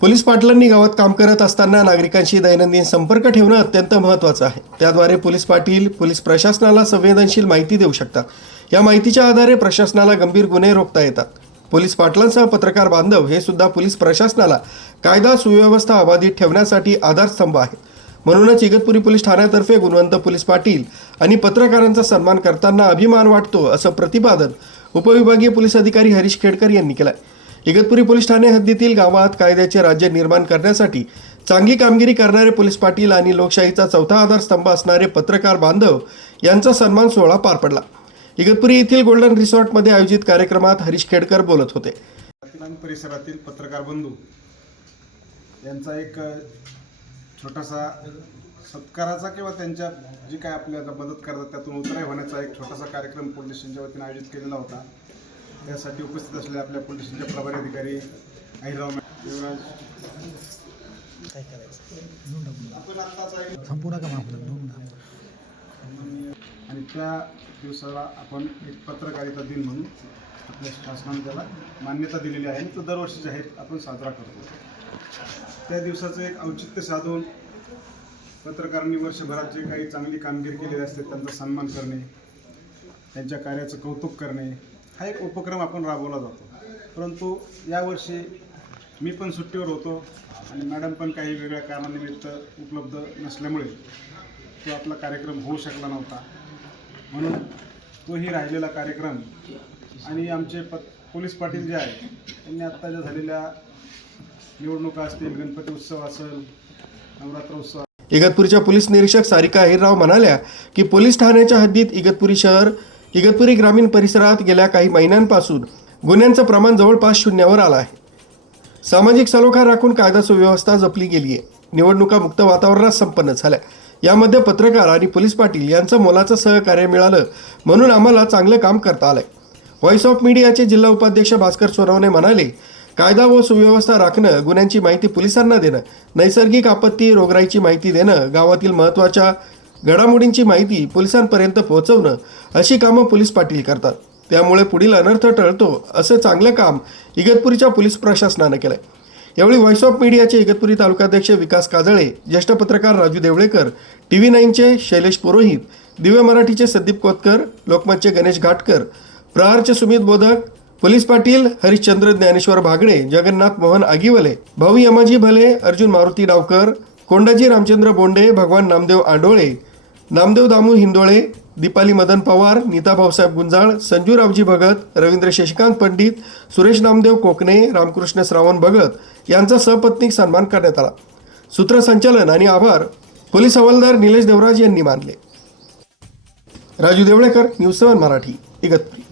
Police पाटलांनी गावात काम करत असताना नागरिकांशी दैनंदिन संपर्क ठेवणं अत्यंत महत्त्वाचं आहे. त्याद्वारे पोलीस पाटील पोलीस प्रशासनाला संवेदनशील माहिती देऊ शकतात. या माहितीच्या आधारे प्रशासनाला गंभीर गुन्हे रोखता येतात. पोलीस पाटलांसह पत्रकार बांधव हे सुद्धा पोलीस प्रशासनाला कायदा सुव्यवस्था अबाधित ठेवण्यासाठी आधारस्तंभ आहेत. म्हणूनच इगतपुरी पोलीस ठाण्यातर्फे गुणवंत पोलीस पाटील आणि पत्रकारांचा सन्मान करताना अभिमान वाटतो असं प्रतिपादन उपविभागीय पोलीस अधिकारी हरीश खेडकर यांनी केलं इगतपुरी पोलीस ठाणे हद्दीतील गावात कायद्याचे राज्य निर्माण करण्यासाठी चांगली कामगिरी करणारे पोलीस पाटील आणि लोकशाहीचा चौथा आधारस्तंभ असणारे पत्रकार बांधव यांचा सन्मान सोहळा पार पडला. इगतपुरी येथील गोल्डन रिसॉर्टमध्ये आयोजित कार्यक्रमात हरीश खेडकर बोलत होते. परिसरातील पत्रकार बंधू यांचा एक छोटासा सत्काराचा किंवा त्यांच्या जी काय आपल्याला मदत करतात त्यातून उतराई होण्याचा एक छोटासा कार्यक्रम पोलीस स्टेशनच्या वतीने आयोजित केलेला होता. त्यासाठी उपस्थित असलेले आपल्या पोलीस स्टेशनचे प्रभारी अधिकारी अहिरराव मॅ- युवराज काय करायचं? आपण आत्ताच आहे संपूर्ण काम आपलं आणि त्या दिवसाला आपण एक पत्रकारिता दिन म्हणून आपल्या शासनाने त्याला मान्यता दिलेली आहे. तो दरवर्षी जाहीर आपण साजरा करतो. त्या दिवसाचं एक औचित्य साधून पत्रकारांनी वर्षभरात जे काही चांगली कामगिरी केलेली असते त्यांचा सन्मान करणे त्यांच्या कार्याचं कौतुक करणे हा एक उपक्रम आपण राबवला जातो. परंतु यावर्षी मी पण सुट्टीवर होतो आणि मॅडम पण काही वेगळ्या कारणानिमित्त उपलब्ध नसल्यामुळे तो आपला कार्यक्रम होऊ शकला नव्हता. म्हणून तोही राहिलेला कार्यक्रम आणि आमचे प पोलीस पाटील जे आहेत त्यांनी आत्ताच्या झालेल्या निवडणुका असतील गणपती उत्सव असेल नवरात्र उत्सव इगतपुरीच्या पोलीस निरीक्षक सारिका अहिरराव म्हणाल्या की पोलीस ठाण्याच्या हद्दीत इगतपुरी शहर इगतपुरी ग्रामीण परिसरात गेल्या काही महिन्यांपासून गुन्ह्यांचं प्रमाण जवळपास शून्यावर आलं आहे. सामाजिक सलोखा राखून कायदा सुव्यवस्था जपली गेली आहे. निवडणुका मुक्त वातावरणात संपन्न झाल्या. यामध्ये पत्रकार आणि पोलीस पाटील यांचं मोलाचं सहकार्य मिळालं म्हणून आम्हाला चांगलं काम करता आलंय. व्हॉइस ऑफ मीडियाचे जिल्हा उपाध्यक्ष भास्कर सोनवणे म्हणाले कायदा व सुव्यवस्था राखणं गुन्ह्यांची माहिती पोलिसांना देणं नैसर्गिक आपत्ती रोगराईची माहिती देणं गावातील महत्त्वाच्या घडामोडींची माहिती पोलिसांपर्यंत पोहोचवणं अशी कामं पोलीस पाटील करतात. त्यामुळे पुढील अनर्थ टळतो असं चांगलं काम इगतपुरीच्या पोलीस प्रशासनानं केलंय. यावेळी व्हॉइस ऑफ मीडियाचे इगतपुरी तालुकाध्यक्ष विकास काजळे ज्येष्ठ पत्रकार राजू देवळेकर टी व्ही नाईनचे शैलेश पुरोहित दिव्य मराठीचे संदीप कोतकर लोकमतचे गणेश घाटकर प्रहारचे सुमित बोधक पोलीस पाटील हरिश्चंद्र ज्ञानेश्वर भागडे जगन्नाथ मोहन आगिवले भाऊ यमाजी भले अर्जुन मारुती डावकर कोंडाजी रामचंद्र बोंडे भगवान नामदेव आंडोळे नामदेव दामू हिंदोळे दीपाली मदन पवार नीता भाऊसाहेब गुंजाळ संजू रावजी भगत रवींद्र शशिकांत पंडित सुरेश नामदेव कोकणे रामकृष्ण श्रावण भगत यांचा सपत्नीक सन्मान करण्यात आला. सूत्रसंचालन आणि आभार पोलीस हवालदार निलेश देवराज यांनी मानले. Raju Devlekar news seven Marathi Igatpuri.